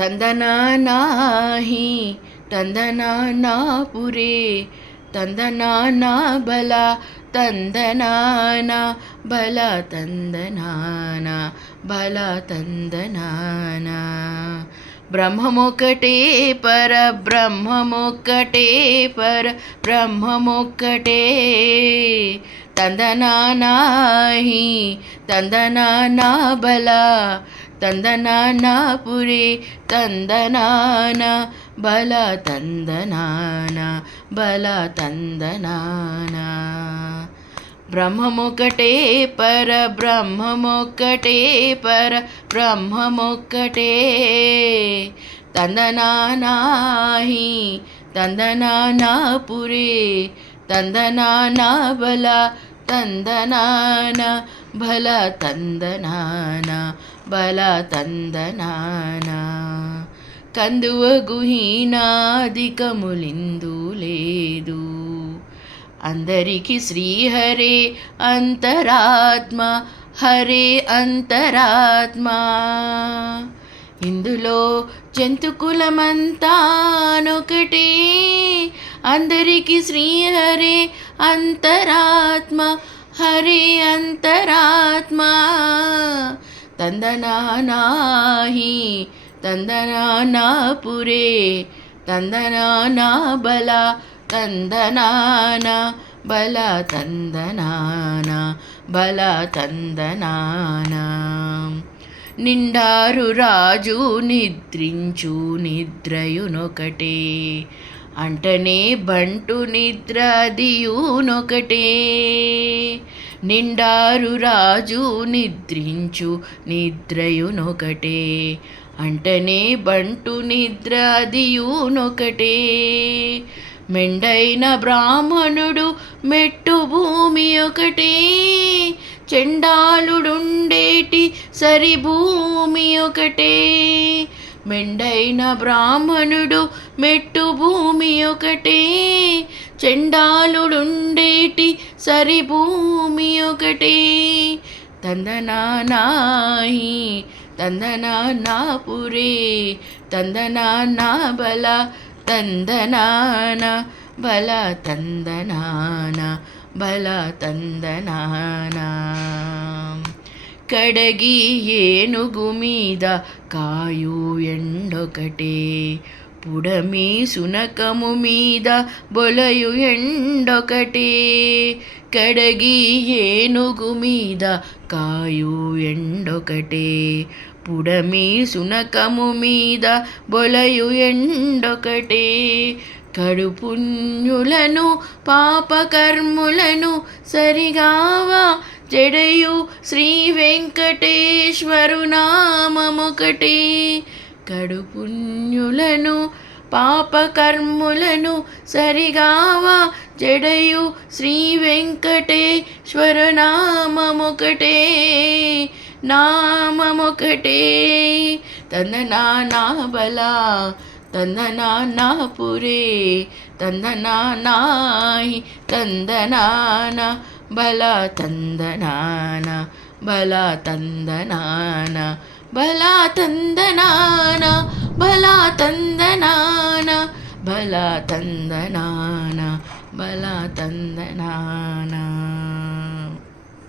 ತಂದನಾನಾಹಿ ತಂದನಾನಾಪುರೇ ತಂದನಾನ ಬಲ ತಂದನಾನ ಬಲ ತಂದನಾನ ಬಲ ತಂದನಾನ బ్రహ్మమొక్కటే పర బ్రహ్మమొక్కటే పర బ్రహ్మమొక్కటే తందనానాహి తందనానా బల తందనానా పురే తందనాన బల తందనాన బల తందనాన బ్రహ్మమొక్కటే పర బ్రహ్మమొక్కటే పర బ్రహ్మమొక్కటే తందనానాహి తందనానా పురే తందనానా బల తందనాన బల తందనాన బల తందనాన కందువ గుహీనాధికములిందు లేదు అందరికి శ్రీహరే అంతరాత్మ హరే అంతరాత్మ ఇందులో జంతుకులమంతానొకటే అందరికి శ్రీహరే అంతరాత్మ హరే అంతరాత్మ తందనానాహి తందనానా పురే తందనానా బల తందనాన బల తందనాన బల తందనాన నిండారు రాజు నిద్రించు నిద్రయునొకటే అంటనే బంటు నిద్ర అదియునొకటే నిండారు రాజు నిద్రించు నిద్రయునొకటే అంటనే బంటు నిద్ర అదియునొకటే మెండైన బ్రాహ్మణుడు మెట్టు భూమి ఒకటే చండాలుడుండేటి సరి భూమి ఒకటే మెండైన బ్రాహ్మణుడు మెట్టు భూమి ఒకటే చండాలుడుండేటి సరి భూమి ఒకటే తందనానాహి తందనానా పురే తందనానా బల తందనాన బల తందనాన బల తందనాన కడగి ఏనుగు మీద కాయు ఎండొకటే పుడమి సునకము మీద బొలయు ఎండొకటే కడగి ఏనుగు మీద కాయు ఎండొకటే పుడమి సునకము మీద బొలయు ఎండొకటే కడుపుణ్యులను పాపకర్ములను సరిగావా జడయు శ్రీ వెంకటేశ్వరు నామమొకటే కడుపుణ్యులను పాపకర్ములను సరిగావా జడయు శ్రీ వెంకటేశ్వర నామమొకటే నామమొకటే తందనానా బల తందనానా పురే తందనానాహి తందనాన బల తందనాన బల తందనాన బల తందనాన బల తందనాన బల తందనాన బల తందనాన